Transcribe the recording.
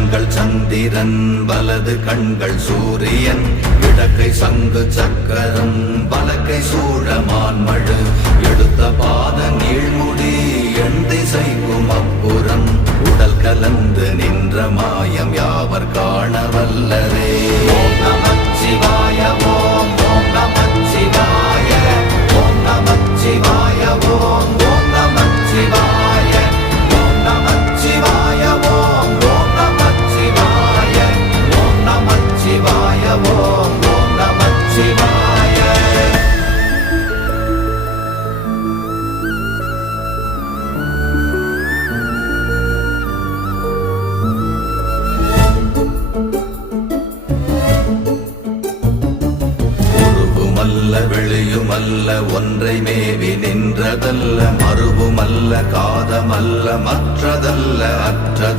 கண்கள் சந்திரன் வலது கண்கள் சூரியன் இடக்கை சங்கு சக்கரம் வலக்கை சூழமான்மழு எடுத்த பாத நீழ்முடி எண் திசைக்கும் அப்புறம் உடல் கலந்து நின்ற மாயம் யாவர் காண வல்லரே. ஓம் நமச்சிவாய ஓம் ஓம் நமச்சிவாய ஓம் நமச்சிவாய ஓம் ஓம் நமச்சிவாய ஓம் நமச்சிவாய ஓம் ஓம் நமச்சிவாய ஓம் நமச்சிவாய ஓம் ஓம் நமச்சிவாய. வெளியுமல்ல ஒன்றை மேவி நின்றதல்ல மறுவுமல்ல காதமல்ல மற்றதல்ல அற்றதல்ல